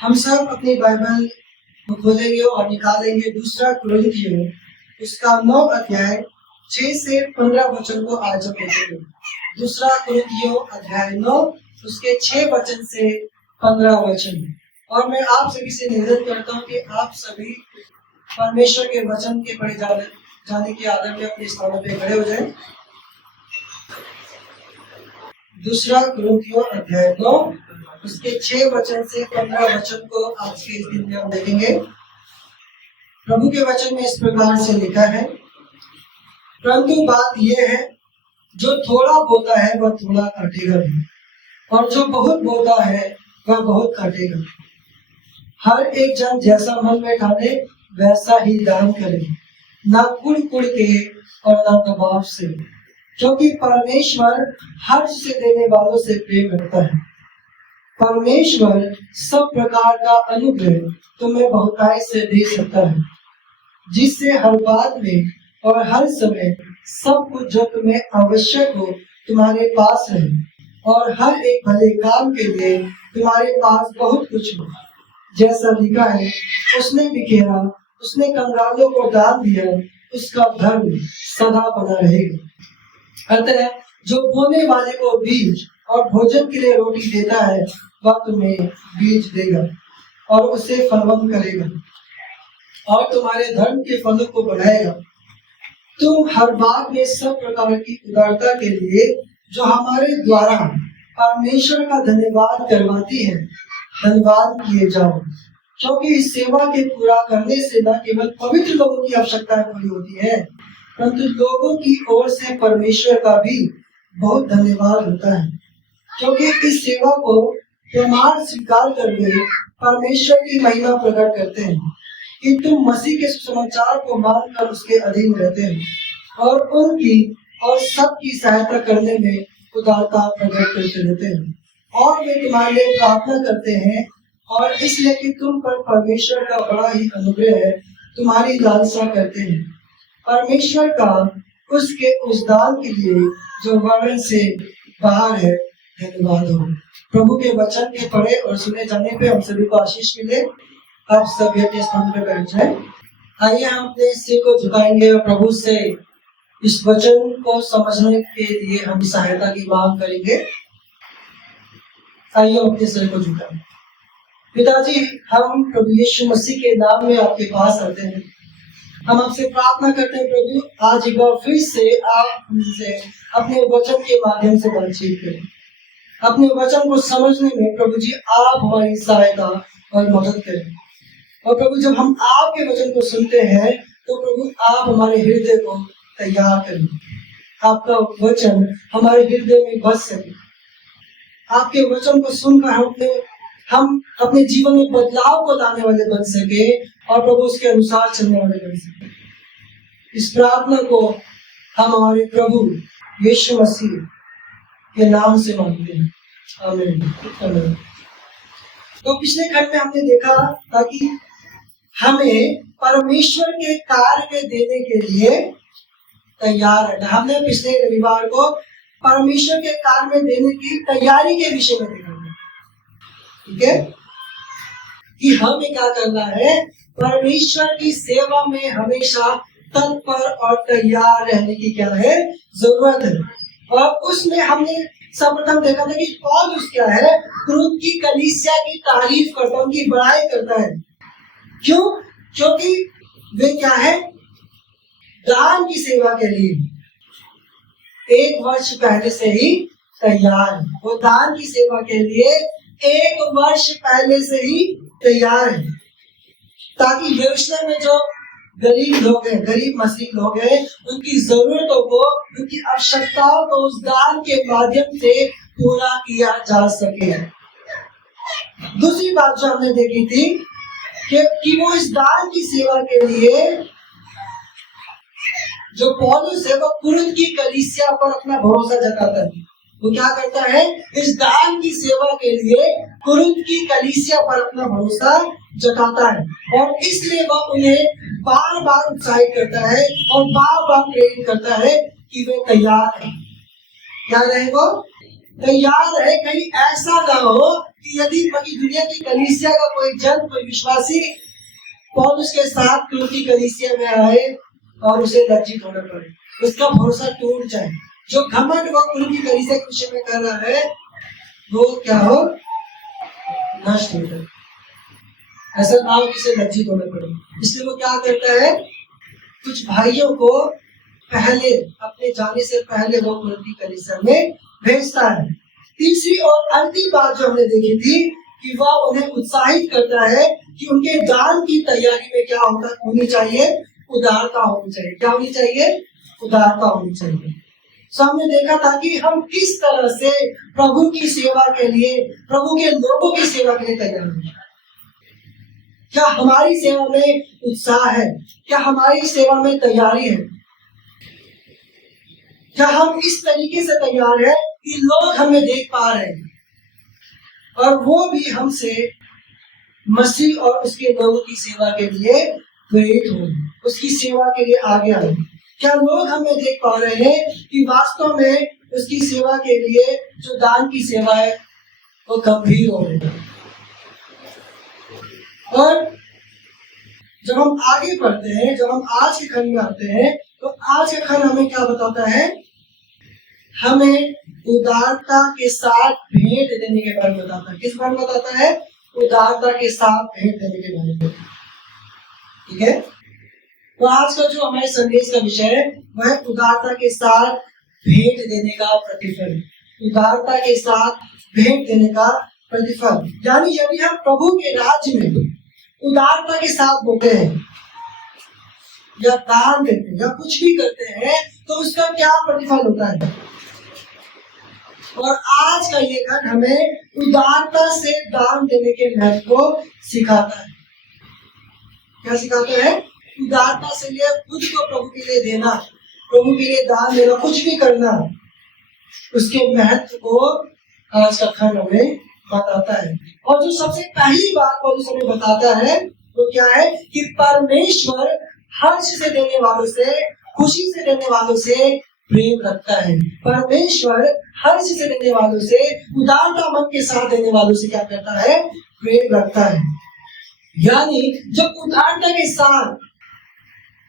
हम सब अपनी बाइबल को खोलेंगे और निकालेंगे दूसरा कुरिन्थियों उसका 9 अध्याय 6 से 15 वचन को आज हम देखेंगे। दूसरा कुरिन्थियों अध्याय 9 उसके 6 वचन से 15 वचन। और मैं आप सभी से निवेदन करता हूँ कि आप सभी परमेश्वर के वचन के पढ़े जाने के आदर में अपने स्थानों पे खड़े हो जाएं। दूसरा कुरिन्थियों अध्याय 9 उसके 6 वचन से 15 वचन को आज के इस दिन में हम देखेंगे। प्रभु के वचन में इस प्रकार से लिखा है, परंतु बात यह है, जो थोड़ा बोता है वह थोड़ा काटेगा भी, और जो बहुत बोता है वह बहुत काटेगा। हर एक जन जैसा मन में ठाने वैसा ही दान करे, ना कुड़ के और ना दबाव से, क्योंकि परमेश्वर हर्ष से देने वालों से प्रेम रखता है। परमेश्वर सब प्रकार का अनुग्रह तुम्हें बहुतायत से दे सकता है, जिससे हर बात में और हर समय सब कुछ जो तुम्हें आवश्यक हो तुम्हारे पास रहे, और हर एक भले काम के लिए तुम्हारे पास बहुत कुछ हो। जैसा लिखा है, उसने बिखेरा, उसने कंगालों को दान दिया, उसका धर्म सदा बना रहेगा। अतः जो बोने वाले को बीज और भोजन के लिए रोटी देता है, वह तुम्हें बीज देगा और उसे फलवंत करेगा और तुम्हारे धर्म के फलों को बढ़ाएगा। तुम हर बात में सब प्रकार की उदारता के लिए जो हमारे द्वारा परमेश्वर का धन्यवाद करवाती है, धन्यवाद किए जाओ, क्योंकि इस सेवा के पूरा करने से न केवल पवित्र लोगों की आवश्यकता पूरी होती है, परंतु लोगों की ओर से परमेश्वर का भी बहुत धन्यवाद होता है, क्योंकि इस सेवा को प्रमाण स्वीकार करके परमेश्वर की महिमा प्रकट करते हैं कि तुम मसीह के सुसमाचार को मानकर उसके अधीन रहते हैं और उनकी और सबकी सहायता करने में उदारता प्रकट करते रहते हैं। और वे तुम्हारे लिए प्रार्थना करते हैं, और इसलिए कि तुम पर परमेश्वर का बड़ा ही अनुग्रह है, तुम्हारी लालसा करते हैं। परमेश्वर का उसके उस दान के लिए जो वर्णन से बाहर है धन्यवाद हो। प्रभु के वचन के पढ़े और सुने जाने पे हम सभी को आशीष मिले। आप सभी अपने स्थान पर बैठ जाएं। आइए हम अपने सिर को झुकाएंगे और प्रभु से इस वचन को समझने के लिए हम सहायता की मांग करेंगे। आइए हम अपने सिर को झुकाएं। पिताजी, हम प्रभु यीशु मसीह के नाम में आपके पास आते हैं। हम आपसे प्रार्थना करते हैं प्रभु, आज एक बार फिर से आप हमसे अपने वचन के माध्यम से बातचीत करें। अपने वचन को समझने में प्रभु जी आप हमारी सहायता और मदद करें। और प्रभु जब हम आपके वचन को सुनते हैं तो प्रभु आप हमारे हृदय को तैयार करें, आपका वचन हमारे हृदय में बस सके। आपके वचन को सुनकर हम अपने जीवन में बदलाव को लाने वाले बन सके और प्रभु उसके अनुसार चलने वाले बन सके। इस प्रार्थना को हम हमारे प्रभु यीशु मसीह के नाम से मांगते हैं, आमीन आमीन। तो पिछले खंड में हमने देखा था कि हमें परमेश्वर के कार्य में देने के लिए तैयार रहना। हमने पिछले रविवार को परमेश्वर के कार्य में देने की तैयारी के विषय में देखा, ठीक है, कि हमें क्या करना है, परमेश्वर की सेवा में हमेशा तत्पर और तैयार रहने की क्या है, जरूरत है। और उसमें हमने सर्वप्रथम देखा था कि पौलुस क्या है, क्रूस की कलीसिया की तारीफ करता है, उनकी बड़ाई करता है। क्यों? क्योंकि वे क्या है, दान की सेवा के लिए 1 वर्ष पहले से ही तैयार है। वो दान की सेवा के लिए 1 वर्ष पहले से ही तैयार है, ताकि यरूशलेम में जो गरीब लोग हैं, गरीब मसीह लोग हैं, उनकी जरूरतों को, उनकी आवश्यकताओं को उस दान के माध्यम से पूरा किया जा सके। दूसरी बात जो हमने देखी थी कि वो इस दान की सेवा के लिए जो पौलुस है वो कुरिन्थ की कलीसिया पर अपना भरोसा जताता है। वो क्या करता है, इस दान की सेवा के लिए कुरिन्थ की कलीसिया पर अपना भरोसा जताता है, और इसलिए वह उन्हें बार बार उत्साहित करता है और बार बार प्रेरित करता है कि वे तैयार है। क्या रहे, वो तैयार है, कहीं ऐसा ना हो कि यदि बाकी दुनिया की कलीसिया का कोई जन, कोई विश्वासी पौलुस के साथ कुरिन्थ कलीसिया में आए और उसे लज्जित होना पड़े, उसका भरोसा टूट जाए, जो घमंड वो कुरिन्थ कलीसिया के विषय में कर रहा है वो क्या हो, नष्ट हो जाए। ऐसा ना हो कि उसे लज्जित होना पड़े। इसलिए वो क्या करता है, कुछ भाइयों को पहले अपने जाने से पहले वो कुरिन्थ कलीसिया में भेजता है। तीसरी और अंतिम बात जो हमने देखी थी कि वह उन्हें उत्साहित करता है कि उनके दान की तैयारी में क्या होनी चाहिए, उदारता होनी चाहिए। क्या होनी चाहिए, उदारता होनी चाहिए। तो हमने देखा था कि हम किस तरह से प्रभु की सेवा के लिए, प्रभु के लोगों की सेवा के लिए तैयार हैं। क्या हमारी सेवा में उत्साह है, क्या हमारी सेवा में तैयारी है, क्या हम इस तरीके से तैयार हैं कि लोग हमें देख पा रहे हैं और वो भी हमसे मसीह और उसके लोगों की सेवा के लिए प्रेरित हो, उसकी सेवा के लिए आगे आए। क्या लोग हमें देख पा रहे हैं कि वास्तव में उसकी सेवा के लिए जो दान की सेवा है वो गंभीर हो रही है। और जब हम आगे बढ़ते हैं, जब हम आज के खंड में आते हैं, तो आज का खंड हमें क्या बताता है, हमें उदारता के साथ भेंट देने के बारे में बताता है। किस बारे में बताता है, उदारता के साथ भेंट देने के बारे में। ठीक है, तो आज का जो हमारे संदेश का विषय है वह है उदारता के साथ भेंट देने का प्रतिफल। उदारता के साथ भेंट देने का प्रतिफल, यानी यदि हम प्रभु के राज्य में उदारता के साथ बोलते हैं या दान देते हैं या कुछ भी करते हैं तो उसका क्या प्रतिफल होता है। और आज का ये खंड हमें उदारता से दान देने के महत्व को सिखाता है। क्या सिखाता है, उदारता से लिए खुद को प्रभु के लिए देना, प्रभु के लिए दान देना, कुछ भी करना, उसके महत्व को आज का खंड हमें बताता है। और जो सबसे पहली बात पौलुस हमें बताता है वो क्या है कि परमेश्वर हर्ष से देने वालों से, खुशी से देने वालों से प्रेम रखता है। परमेश्वर हर्ष से देने वालों से, उदारता मन के साथ देने वालों से क्या करता है, प्रेम रखता है। यानी जब उदारता के साथ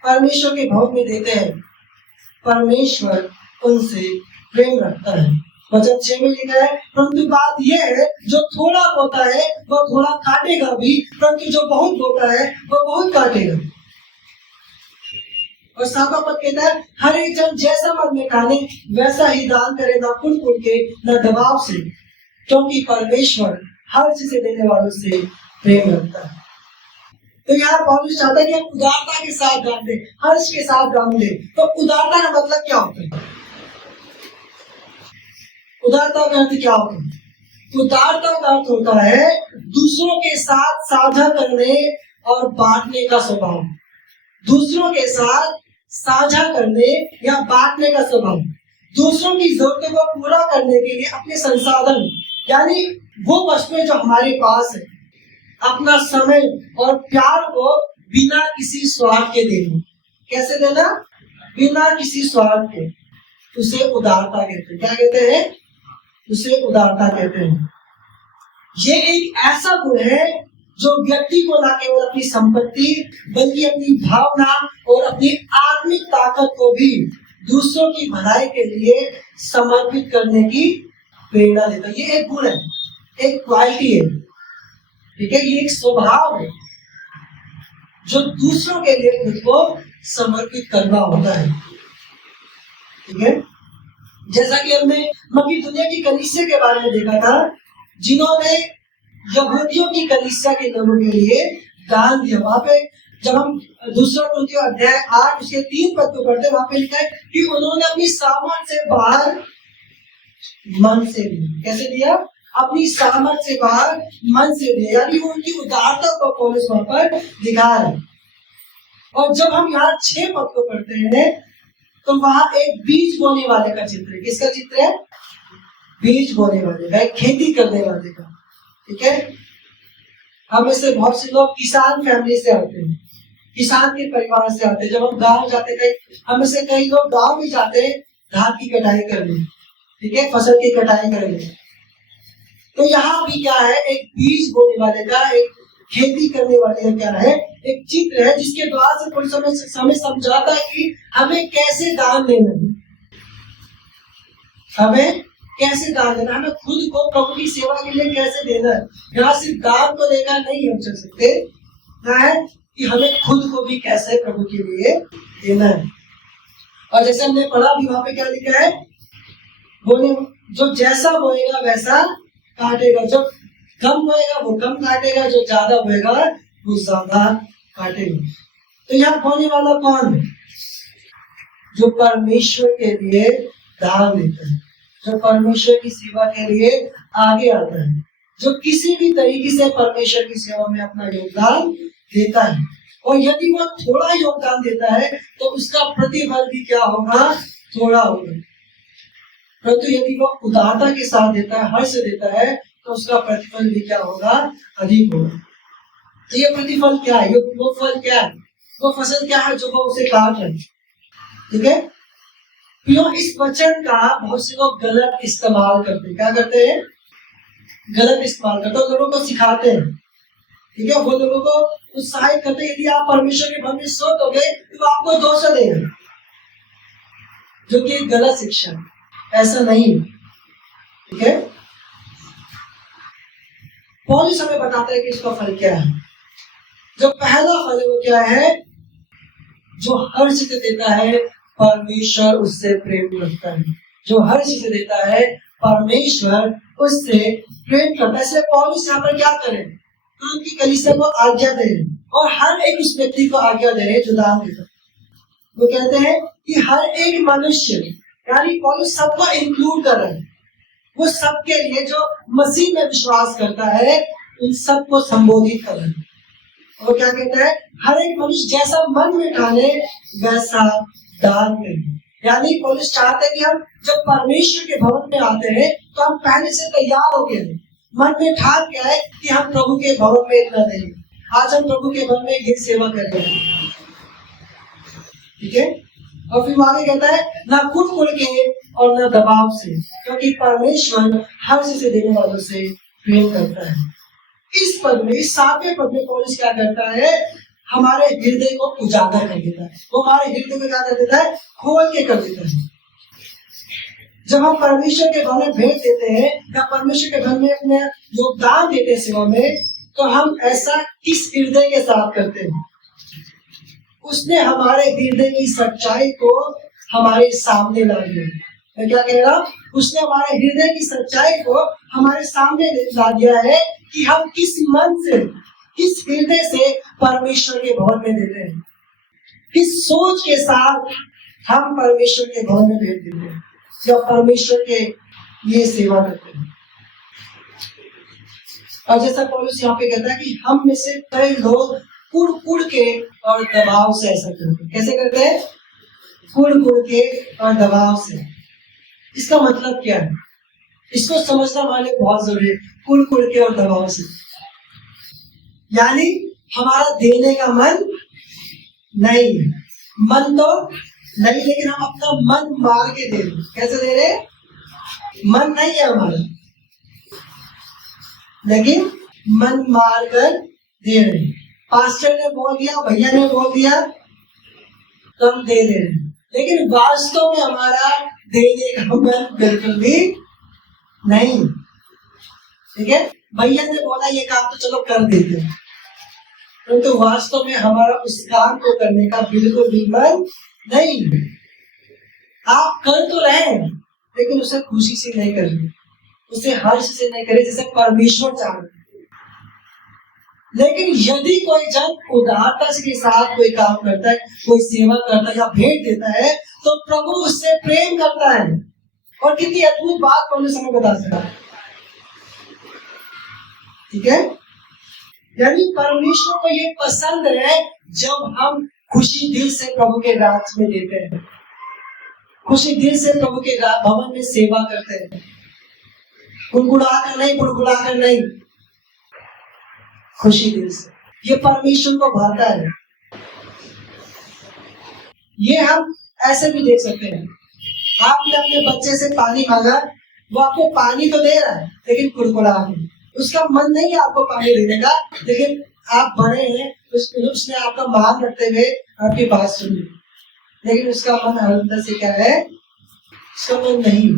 परमेश्वर के भवन में देते हैं, परमेश्वर उनसे प्रेम रखता है। वचन 6 में लिखा है, परंतु बात यह है जो थोड़ा बोता है वह थोड़ा काटेगा भी, परंतु जो बहुत बोता है वह बहुत काटेगा। और 7वां पद कहता है, हर एक जन जैसा मन में ठाने वैसा ही दान करे, न कुल के न दबाव से, क्योंकि परमेश्वर हर्ष से देने वालों से प्रेम रखता है। तो यहाँ पौलुस चाहता है कि हम उदारता के साथ दान दें, हर्ष के साथ दान दें। तो उदारता का मतलब क्या होता है, उदारता का अर्थ क्या होता है। उदारता का अर्थ होता है दूसरों के साथ साझा करने और बांटने का स्वभाव। दूसरों के साथ साझा करने या बांटने का स्वभाव, दूसरों की जरूरतों को पूरा करने के लिए अपने संसाधन, यानी वो वस्तुएं जो हमारे पास है, अपना समय और प्यार को बिना किसी स्वार्थ के देना। कैसे देना, बिना किसी स्वार्थ के, उसे उदारता कहते हैं। क्या कहते हैं, उसे उदारता कहते हैं। ये एक ऐसा गुण है जो व्यक्ति को न केवल अपनी संपत्ति बल्कि अपनी भावना और अपनी आत्मिक ताकत को भी दूसरों की भलाई के लिए समर्पित करने की प्रेरणा देता है। ये एक गुण है, एक क्वालिटी है, ठीक है, ये एक स्वभाव है जो दूसरों के लिए खुद को समर्पित करना होता है। ठीक है, जैसा कि हमने मकीदुनिया की कलीसिया के बारे में देखा था, जिन्होंने यहूदियों की कलीसिया के लोगों के लिए दान दिया। वहां पे जब हम दूसरा कुरिन्थियों अध्याय 8 उसके 3 पद को पढ़ते, वहां पे लिखा है कि उन्होंने अपनी सामर्थ्य से बाहर मन से दिया। कैसे दिया, अपनी सामर्थ्य से बाहर मन से दिया, यानी वो उनकी उदारता को पौलुस वहां पर दिखा रहे। और जब हम यहाँ 6 पद को पढ़ते हैं तो वहां एक बीज बोने वाले का चित्र है। किसका चित्र है, बीज बोने वाले का, खेती करने वाले का। ठीक है, हम में से बहुत से लोग किसान फैमिली से आते हैं, किसान के परिवार से आते हैं। जब हम गांव जाते हैं, हम में से कई लोग गांव भी जाते हैं धान की कटाई करने, ठीक है, फसल की कटाई करने। तो यहाँ भी क्या है, एक बीज बोने वाले का, एक खेती करने वाले का क्या है, एक चित्र है जिसके द्वारा से पुलिस हमें समझाता है कि हमें कैसे दान देना है, हमें कैसे दान देना, हमें खुद को प्रभु की सेवा के लिए कैसे देना है। यहाँ सिर्फ दान को लेकर नहीं हम चल सकते, है कि हमें खुद को भी कैसे प्रभु के लिए देना है। और जैसे हमने पढ़ा भी वहां पे क्या लिखा है, बोने जो जैसा बोएगा वैसा काटेगा, जो कम बोएगा वो कम काटेगा, जो ज्यादा बोएगा वो ज्यादा काटेगा। तो यहाँ बोने वाला कौन है? जो परमेश्वर के लिए दान देता है, जो परमेश्वर की सेवा के लिए आगे आता है, जो किसी भी तरीके से परमेश्वर की सेवा में अपना योगदान देता है। और यदि वह थोड़ा योगदान देता है तो उसका प्रतिफल भी क्या होगा, थोड़ा होगा। परंतु यदि वह उदारता के साथ देता है, हर्ष देता है, तो उसका प्रतिफल भी क्या होगा, अधिक होगा। तो ये प्रतिफल क्या है, वो फल क्या है, वो फसल क्या है जो वो उसे काट रहे, ठीक है। क्यों इस वचन का बहुत से लोग गलत इस्तेमाल करते हैं, क्या करते हैं, गलत इस्तेमाल करते हैं, लोगों को सिखाते हैं, ठीक है, वो लोगों को उत्साहित करते हैं, यदि आप परमेश्वर के भवन में सो दोगे तो आपको 200 देंगे, जो कि गलत शिक्षा, ऐसा नहीं, ठीक है। पौलुस हमें बताता है कि इसका फल क्या है। जो पहला फल है वो क्या है, जो हर्ष से देता है परमेश्वर उससे प्रेम रखता है, जो हर्ष से देता है परमेश्वर उससे प्रेम करता है। इसलिए पौलुस यहाँ पर क्या करें, उनकी कलीसिया को आज्ञा दे रहे और हर एक उस व्यक्ति को आज्ञा दे रहे जो दान देता है। वो कहते हैं कि हर एक मनुष्य, यानी पौलुस सबको इंक्लूड कर रहे हैं, वो सबके लिए जो मसीह में विश्वास करता है उन सबको संबोधित कर रहे हैं। वो क्या कहता है, हर एक मनुष्य जैसा मन में ठाने वैसा दान करें। यानी पौलुस चाहते हैं कि हम जब परमेश्वर के भवन में आते हैं तो हम पहले से तैयार हो गए, मन में ठान क्या है कि हम प्रभु के भवन में इतना देंगे, आज हम प्रभु के भवन में ये सेवा करेंगे, ठीक है। और फिर आगे कहता है ना कुड़ के और ना दबाव से, क्योंकि परमेश्वर हर्ष से देने वालों से प्रेम करता है। इस पद में, इस 7वें पद में पौलुस क्या करता है, हमारे हृदय को उजागर कर देता है, वो हमारे हृदय को क्या कर देता है, खोल के कर देता है। जब हम परमेश्वर के भवन में भेंट देते हैं या परमेश्वर के भवन में अपने योगदान देते हैं सेवा में, तो हम ऐसा किस हृदय के साथ करते हैं, उसने हमारे हृदय की सच्चाई को हमारे सामने ला दिया। मैं क्या कह रहा हूँ, उसने हमारे हृदय की सच्चाई को हमारे सामने ला दिया है कि हम किस मन से, किस हृदय से परमेश्वर के भवन में देते हैं, किस सोच के साथ हम परमेश्वर के भवन में भेज देते हैं या परमेश्वर के लिए सेवा करते हैं। और जैसा पौलुस यहाँ पे कहता है कि हम में से कई लोग कुड़ के और दबाव से ऐसा करते हैं। कैसे करते हैं, कुड़ के और दबाव से। इसका मतलब क्या है, इसको समझना हमारे लिए बहुत जरूरी है। कुड़ के और दबाव से यानी हमारा देने का मन नहीं, मन तो नहीं, लेकिन हम अपना मन मार के दे रहे। कैसे दे रहे, मन नहीं है हमारा, लेकिन मन मार कर दे रहे। पास्टर ने बोल दिया, भैया ने बोल दिया तो हम दे रहे हैं, लेकिन वास्तव में हमारा देने का मन बिल्कुल भी नहीं, ठीक है। भैया ने बोला ये काम तो चलो कर देते हैं, परंतु वास्तव में हमारा उस काम को करने का बिल्कुल भी मन नहीं। आप कर तो रहे लेकिन उसे खुशी से नहीं कर रहे, उसे हर्ष से नहीं करे जैसे परमेश्वर चाह रहे। लेकिन यदि कोई जब उदारता के साथ कोई काम करता है, कोई सेवा करता है या भेंट देता है, तो प्रभु उससे प्रेम करता है। और कितनी अद्भुत बात पौलुस हमें बता सका, ठीक है। यानी परमेश्वर को ये पसंद है जब हम खुशी दिल से प्रभु के राज्य में देते हैं, खुशी दिल से प्रभु के भवन में सेवा करते हैं, गुड़गुड़ा कर नहीं, बुड़बुड़ा कर नहीं, खुशी दिल से। ये परमेश्वर को भाता है। ये हम ऐसे भी देख सकते हैं, आपने अपने बच्चे से पानी मांगा वो आपको पानी तो दे रहा है लेकिन कुड़कुड़ा नहीं, उसका मन नहीं है आपको पानी देने का, लेकिन आप बड़े हैं, उसने आपका मान रखते हुए आपकी बात सुनी, लेकिन उसका मन अंदर से क्या है, उसका मन नहीं।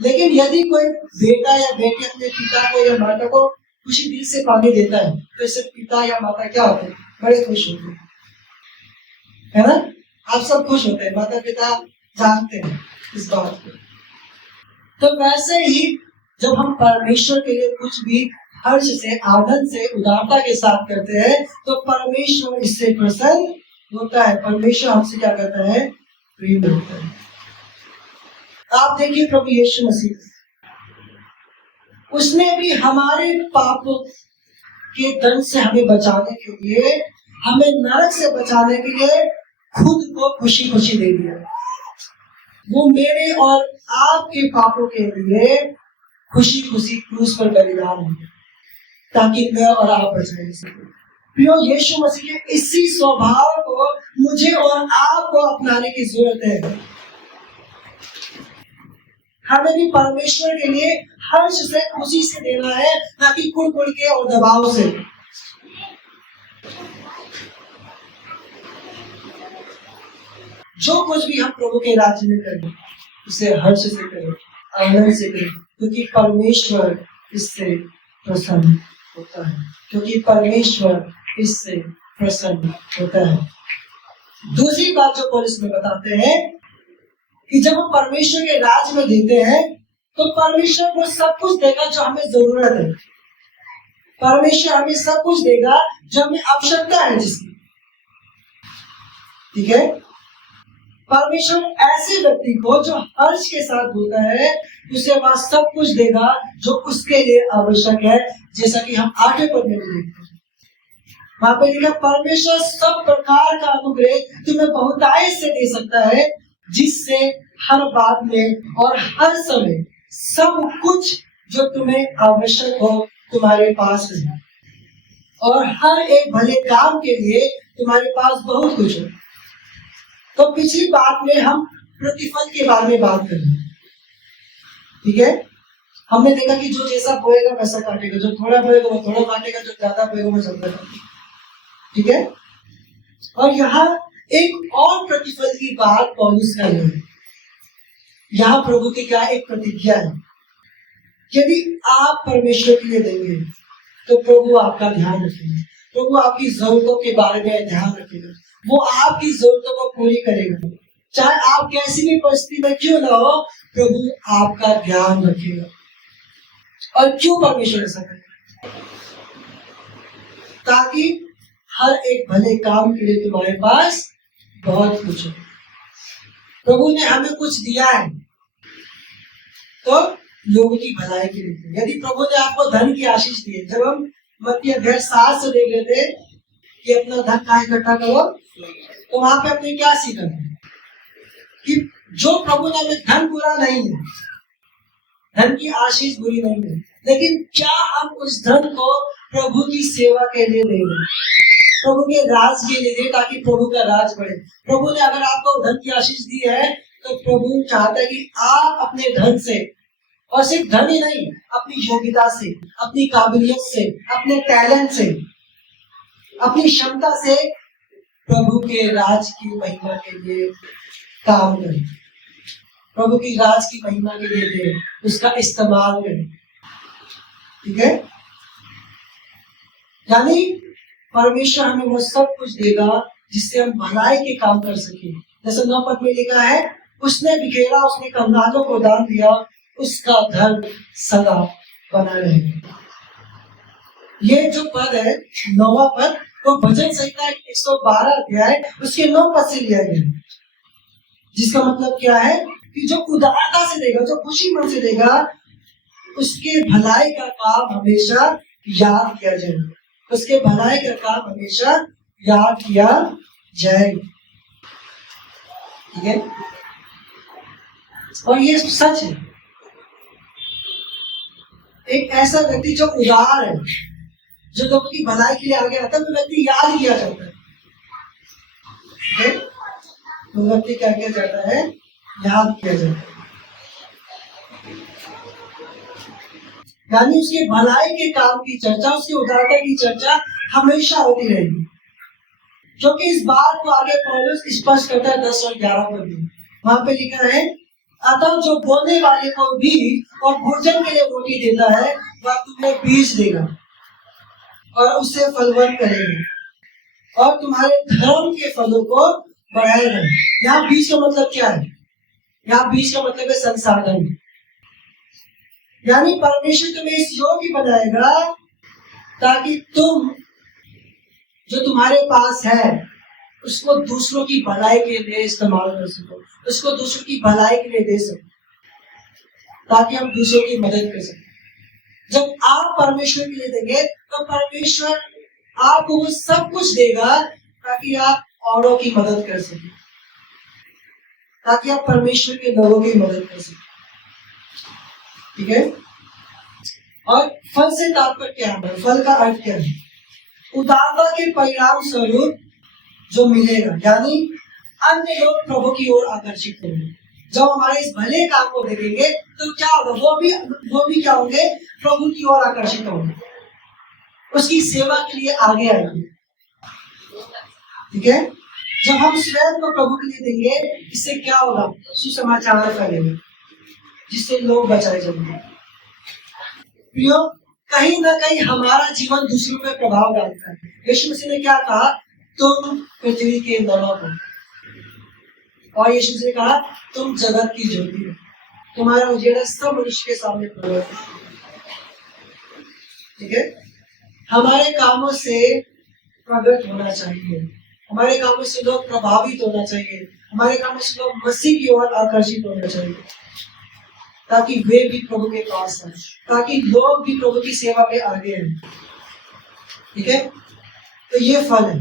लेकिन यदि कोई बेटा या बेटी अपने पिता को या माता को खुशी दिल से पानी देता है तो इससे पिता या माता क्या होते हैं, बड़े खुश होते हैं, है ना। आप सब खुश होते हैं, माता पिता जानते हैं इस बात को। तो वैसे ही जब हम परमेश्वर के लिए कुछ भी हर्ष से, आनंद से, उदारता के साथ करते हैं तो परमेश्वर इससे प्रसन्न होता है, परमेश्वर हमसे क्या करता है, प्रेम होता है। आप देखिए प्रभु यीशु मसीह, उसने भी हमारे पापों के दंड से हमें बचाने के लिए, हमें नरक से बचाने के लिए खुद को खुशी खुशी दे दिया। वो मेरे और आपके पापों के लिए खुशी खुशी क्रूस पर बलिदान हो गया ताकि मैं और आप बच सकें। प्रियो, यीशु मसीह के इसी स्वभाव को मुझे और आपको अपनाने की जरूरत है। हमें भी परमेश्वर के लिए हर्ष से, खुशी से देना है, ना कि कुड़ के और दबाव से। जो कुछ भी हम प्रभु के राज्य में करें उसे हर्ष से करें, आनंद से करें, क्योंकि परमेश्वर इससे प्रसन्न होता है, क्योंकि परमेश्वर इससे प्रसन्न होता है। दूसरी बात जो पौलुस में बताते हैं कि जब हम परमेश्वर के राज में देते हैं तो परमेश्वर को सब कुछ देगा जो हमें जरूरत है। परमेश्वर हमें सब कुछ देगा जो हमें आवश्यकता है जिसकी, ठीक है। परमेश्वर ऐसे व्यक्ति को जो हर्ष के साथ बोलता है, उसे वह सब कुछ देगा जो उसके लिए आवश्यक है, जैसा कि हम 8वें पद में देखते हैं। वहां पे लिखा, परमेश्वर सब प्रकार का अनुग्रह तुम्हें बहुतायत से दे सकता है, जिससे हर बात में और हर समय सब कुछ जो तुम्हें आवश्यक हो तुम्हारे पास है, और हर एक भले काम के लिए तुम्हारे पास बहुत कुछ है। तो पिछली बात में हम प्रतिफल के बारे में बात करेंगे, ठीक है। हमने देखा कि जो जैसा बोएगा वैसा काटेगा, जो थोड़ा बोएगा वो थोड़ा काटेगा, जो ज्यादा बोएगा वो ज्यादा काटेगा, ठीक है। और यहाँ एक और प्रतिफल की बात पौलुस कर रहे हैं। यहाँ प्रभु की क्या एक प्रतिज्ञा है, यदि आप परमेश्वर के लिए देंगे तो प्रभु आपका ध्यान रखेगा, प्रभु आपकी जरूरतों के बारे में ध्यान रखेगा, वो आपकी जरूरतों को पूरी करेगा, चाहे आप कैसी भी परिस्थिति में क्यों ना हो, प्रभु आपका ध्यान रखेगा। और क्यों परमेश्वर ऐसा करेगा? ताकि हर एक भले काम के लिए तुम्हारे पास बहुत कुछ है। प्रभु ने हमें कुछ दिया है तो लोगों की भलाई के लिए। यदि प्रभु ने आपको धन की आशीष दी है, जब हम मत्ती अध्याय 7 से देख रहे थे कि अपना धन कहाँ इकट्ठा करो, तो वहां पे अपने क्या सीखा कि जो प्रभु ने हमें, धन बुरा नहीं है, धन की आशीष बुरी नहीं है, लेकिन क्या हम उस धन को प्रभु की सेवा के लिए देंगे, प्रभु के राज के लिए, ताकि प्रभु का राज बढ़े। प्रभु ने अगर आपको धन की आशीष दी है तो प्रभु चाहता है कि आप अपने धन से, और सिर्फ धन ही नहीं, अपनी योग्यता से, अपनी काबिलियत से, अपने टैलेंट से, अपनी क्षमता से प्रभु के राज की महिमा के लिए काम करें, प्रभु की राज की महिमा के लिए दें, उसका इस्तेमाल करें, ठीक है। यानी परमेश्वर हमें वो सब कुछ देगा जिससे हम भलाई के काम कर सके। जैसे 9 पद में लिखा है, उसने बिखेरा, उसने कंगालों को दान दिया, उसका धन सदा बना रहेगा। ये जो पद है 9वां पद, तो भजन संहिता 112 अध्याय उसके 9 पद से लिया गया, जिसका मतलब क्या है कि जो उदारता से देगा, जो खुशी मन से देगा, उसके भलाई का काम हमेशा याद किया जाएगा, उसके भलाई का काम हमेशा याद किया जाएगा, ठीक है। और ये सच है, एक ऐसा व्यक्ति जो उदार है, जो लोगों की भलाई के लिए आगे आता है, वो व्यक्ति याद किया जाता है, ठीक है। वो व्यक्ति क्या किया जाता है, याद किया जाता है। यानी उसके भलाई के काम की चर्चा, उसकी उदारता की चर्चा हमेशा होती रहेगी। क्योंकि इस बात को आगे पौलुस स्पष्ट करता है 10 और 11 पर भी। वहां पे लिखा है, अतः जो बोने वाले को बीज और भोजन के लिए रोटी देता है वह तुम्हें बीज देगा और उसे फलवंत करेगा और तुम्हारे धर्म के फलों को बढ़ाएगा। यहाँ बीज का मतलब क्या है? यहाँ बीज का मतलब है संसाधन। यानी परमेश्वर तुम्हें इस योग्य बनाएगा ताकि तुम जो तुम्हारे पास है उसको दूसरों की भलाई के लिए इस्तेमाल कर सको, उसको दूसरों की भलाई के लिए दे सको, ताकि हम दूसरों की मदद कर सकें। जब आप परमेश्वर के लिए देंगे तो परमेश्वर आपको वो सब कुछ देगा ताकि आप औरों की मदद कर सकें, ताकि आप परमेश्वर के लोगों की मदद कर सकें। ठीक है। और फल से तात्पर्य क्या है? फल का अर्थ क्या है? उदारता के परिणाम स्वरूप जो मिलेगा, यानी अन्य लोग प्रभु की ओर आकर्षित होंगे। जब हमारे इस भले काम को देखेंगे तो क्या होगा? वो भी क्या होंगे? प्रभु की ओर आकर्षित होंगे, उसकी सेवा के लिए आगे आएंगे। ठीक है। जब हम स्वयं को प्रभु के लिए देंगे, इससे क्या होगा? सुसमाचार फैलेगा जिससे लोग बचाए जाएंगे। प्रियो, कहीं ना कहीं हमारा जीवन दूसरों पे प्रभाव डालता है। यीशु मसीह ने क्या कहा? तुम पृथ्वी के नमक हो। और यीशु मसीह ने कहा तुम जगत की ज्योति हो। तुम्हारा उजेड़ा सब मनुष्य के सामने प्रकट है। ठीक है। हमारे कामों से प्रकट होना चाहिए, हमारे कामों से लोग प्रभावित होना चाहिए, हमारे कामों से लोग मसीह की ओर आकर्षित होना चाहिए, ताकि वे भी प्रभु के पास आए, ताकि लोग भी प्रभु की सेवा में आगे आए। ठीक है। तो ये फल है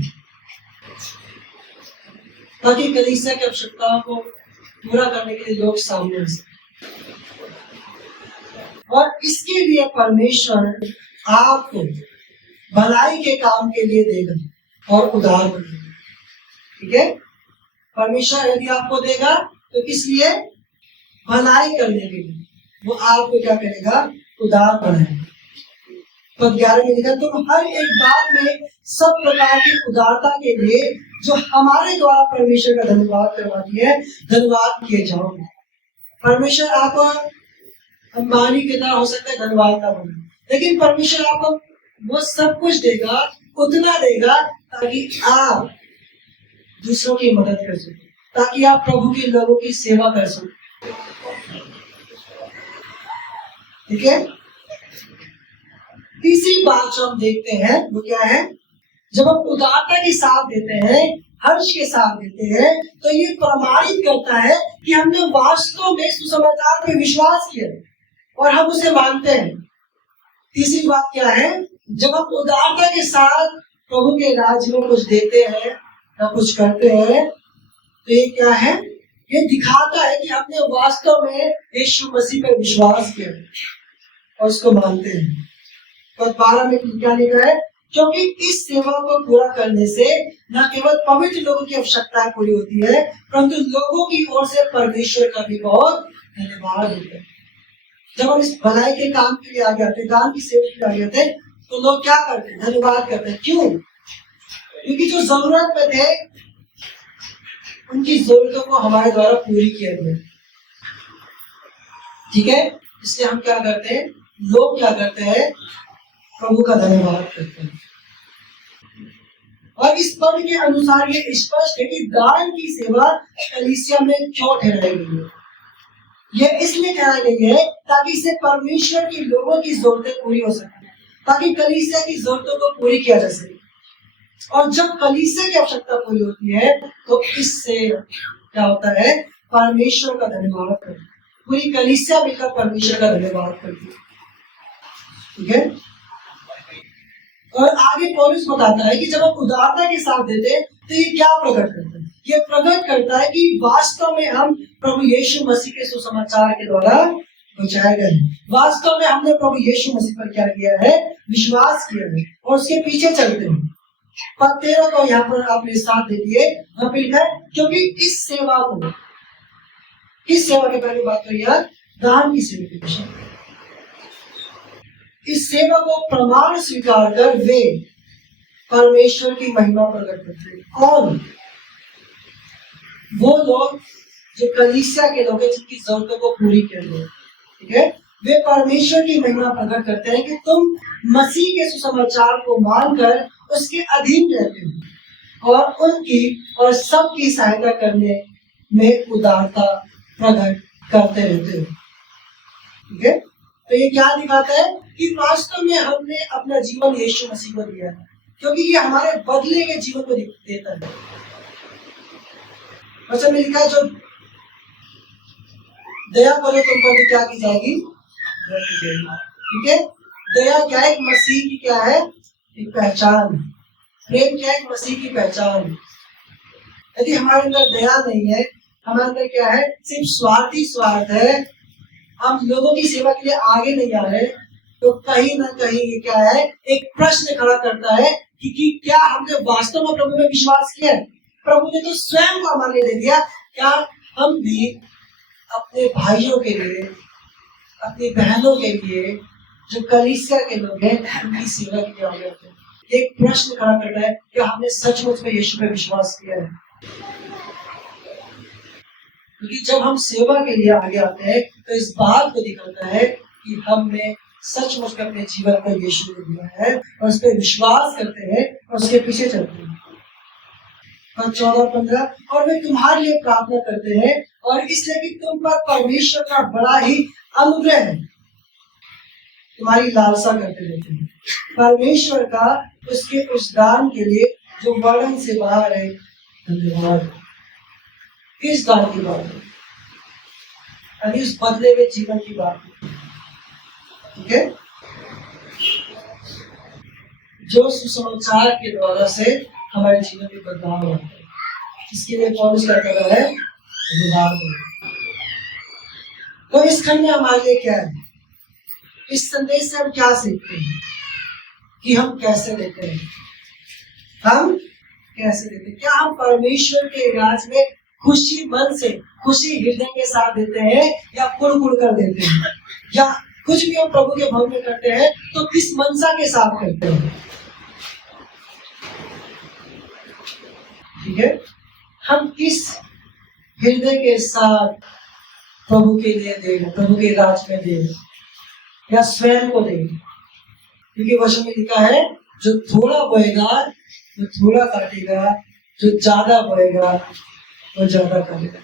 ताकि कलीसिया की आवश्यकताओं को पूरा करने के लिए लोग सामने आ सकें। और इसके लिए परमेश्वर आपको भलाई के काम के लिए देगा और उदार बनेगा। ठीक है। परमेश्वर यदि आपको देगा तो किस लिए? भलाई करने के लिए। वो आपको क्या करेगा? उदार बनाएगा। पद 11 में लिखा, तुम हर एक बात में सब प्रकार की उदारता के लिए जो हमारे द्वारा परमेश्वर का धन्यवाद करवाती है, धन्यवाद किए जाओगे। परमेश्वर आपको अंबानी की तरह हो सकता है धन्यवाद का बने, लेकिन परमेश्वर आपको वो सब कुछ देगा, उतना देगा ताकि आप दूसरों की मदद कर सके, ताकि आप प्रभु के लोगों की सेवा कर सके। ठीक है। तीसरी बात जो हम देखते हैं वो क्या है? जब हम उदारता के साथ देते हैं, हर्ष के साथ देते हैं, तो ये प्रमाणित करता है कि हमने वास्तव में सुसमाचार पे विश्वास किया और हम उसे मानते हैं। तीसरी बात क्या है? जब हम उदारता के साथ प्रभु के राज्य में कुछ देते हैं या कुछ करते हैं, तो ये क्या है? ये दिखाता है कि हमने वास्तव में यीशु मसीह पर विश्वास किया और उसको मानते हैं। पद 12 में क्या लिखा है? क्योंकि इस सेवा को पूरा करने से न केवल पवित्र लोगों की आवश्यकता पूरी होती है, परंतु लोगों की ओर से परमेश्वर का भी बहुत धन्यवाद होता है। जब हम इस भलाई के काम के लिए आगे आते हैं, दान की सेवा के लिए आगे आते हैं, तो लोग क्या करते हैं? धन्यवाद करते हैं। क्यों? क्योंकि जो जरूरत में थे उनकी जरूरतों को हमारे द्वारा पूरी किया गया। ठीक है। इसलिए हम क्या करते हैं? लोग क्या करते हैं? प्रभु का धन्यवाद करते हैं। और इस पद के अनुसार ये स्पष्ट है कि दान की सेवा कलीसिया में क्यों ठहराई गई है। यह इसलिए ठहराई गई है ताकि इससे परमेश्वर के लोगों की जरूरतें पूरी हो सके, ताकि कलीसिया की जरूरतों को पूरी किया जा सके। और जब कलीसिया की आवश्यकता पूरी होती है तो इससे क्या होता है? परमेश्वर का धन्यवाद करते हैं। पूरी कलीसिया मिलकर परमेश्वर का धन्यवाद करती है। ठीक है। और आगे पौलुस बताता है कि जब हम उदारता के साथ देते हैं तो ये क्या प्रकट करता है? ये प्रकट करता है कि वास्तव में हम प्रभु यीशु मसीह के सुसमाचार के द्वारा बचाए गए हैं। वास्तव में हमने प्रभु यीशु मसीह पर क्या किया है? विश्वास किया है और उसके पीछे चलते हैं। पद 13 को यहाँ पर आपने साथ दे दिए। यहाँ पे लिखा है क्योंकि इस सेवा को, इस सेवा के बारे में बात करिए, दान की सेवा की विषय। इस सेवा को प्रमाण स्वीकार कर वे परमेश्वर की महिमा प्रकट करते हैं। कौन? वो लोग जो कलीसिया के लोग हैं, जिनकी जरूरतों को पूरी कर रहे हैं, ठीक है। वे परमेश्वर की महिमा प्रकट करते हैं कि तुम मसीह के सुसमाचार को मानकर उसके अधीन रहते हो और उनकी और सबकी सहायता करने में उदारता प्रकट करते रहते हो, ठीक है। तो ये क्या दिखाता है कि वास्तव में हमने अपना जीवन यीशु मसीह को दिया है, क्योंकि ये हमारे बदले के जीवन को देता है। अच्छा में लिखा है, जो दया करो तुम पर भी क्या की जाएगी, ठीक है। दया क्या है? मसीह की क्या है? एक पहचान। प्रेम क्या है? मसीह की पहचान। यदि हमारे अंदर दया नहीं है, हमारे अंदर क्या है? सिर्फ स्वार्थ है, हम लोगों की सेवा के लिए आगे नहीं आ रहे, तो कहीं ना कहीं ये क्या है? एक प्रश्न खड़ा करता है कि क्या हमने वास्तव में प्रभु में विश्वास किया है? प्रभु ने तो स्वयं को हमारे लिए दे दिया, क्या हम भी अपने भाइयों के लिए, अपनी बहनों के लिए, जो कलीसिया के लोग हैं, उनकी सेवा के लिए आगे आते हैं? एक प्रश्न खड़ा करता है कि हमने सचमुच में यीशु पे विश्वास किया है। क्योंकि जब हम सेवा के लिए आगे आते हैं तो इस बात को दिखाता है कि हमने सचमुच में अपने जीवन को यीशु को दिया है और उस पर विश्वास करते हैं और उसके पीछे चलते हैं। 14-15 और वे तुम्हारे लिए प्रार्थना करते हैं और इसलिए कि तुम पर परमेश्वर का बड़ा ही अनुग्रह है, तुम्हारी लालसा करते रहते हैं परमेश्वर का उसके उस दान के लिए जो वर्णन से बाहर है। धन्यवाद। किस दान की बात है? यानी उस बदले हुए जीवन की बात है, ठीक है, जो सुसमाचार के द्वारा से हमारे जीवन में बदलाव होता है। इसके लिए पौलुस क्या कर रहा है? धन्यवाद। तो इस खंड में हमारे लिए क्या है? इस संदेश से हम क्या सीखते हैं कि हम कैसे देते हैं? हम कैसे देते हैं? क्या हम परमेश्वर के राज में खुशी मन से, खुशी हृदय के साथ देते हैं या कुड़ कर देते हैं? या कुछ भी हम प्रभु के भवन में करते हैं तो किस मनसा के साथ करते हैं? ठीक है, हम किस हृदय के साथ प्रभु के लिए देंगे, प्रभु के राज में देंगे या स्वयं को देंगे? क्योंकि वचन में लिखा है, जो थोड़ा बोएगा वो थोड़ा काटेगा, जो ज्यादा बोएगा वो ज्यादा करेगा।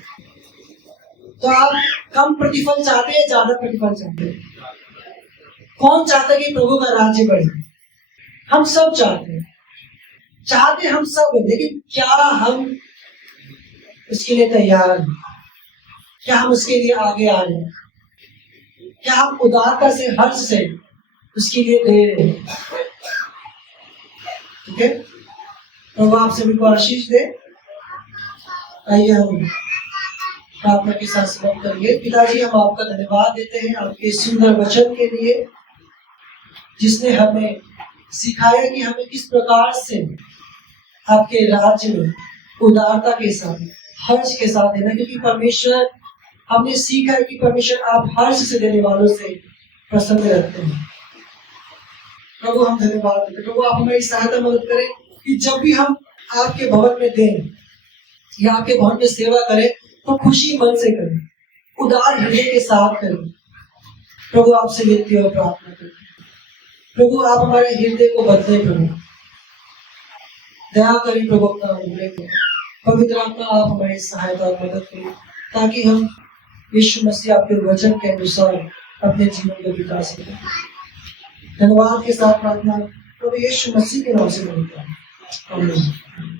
तो आप कम प्रतिफल चाहते हैं, ज्यादा प्रतिफल चाहते हैं? कौन चाहता है कि प्रभु का राज्य बढ़े? हम सब चाहते हैं, हम सब हैं, लेकिन क्या हम उसके लिए तैयार हैं? क्या हम उसके लिए आगे आ रहे हैं? क्या हम उदारता से, हर्ष से उसके लिए दे रहे हैं? ठीक है, प्रभु आप सभी को आशीष दे। आइए हम प्रार्थना के साथ समाप्त करेंगे। पिताजी, हम आपका धन्यवाद देते हैं आपके सुंदर वचन के लिए, जिसने हमें सिखाया कि हमें किस प्रकार से आपके राज्य में उदारता के साथ, हर्ष के साथ देना। क्योंकि परमेश्वर, हमने सीखा है कि परमेश्वर आप हर्ष से देने वालों से प्रसन्न रहते हैं। प्रभु हम धन्यवाद देते हैं। प्रभु आप हमारी सहायता मदद करें कि जब भी हम आपके भवन में दें या आपके भवन में सेवा करें तो खुशी मन से करें, उदार हृदय के साथ करें। प्रभु आपसे विनती और प्रार्थना करें, प्रभु आप हमारे हृदय को बदले प्रभु, दया करें प्रभु, अपना अनुग्रह करें। पवित्र आत्मा आप हमारी सहायता और मदद करें ताकि हम यीशु मसीह आपके वचन के अनुसार अपने जीवन को बिता सकें। धन्यवाद के साथ प्रार्थना प्रभु यीशु मसीह के नाम से मांगता हूं, आमीन।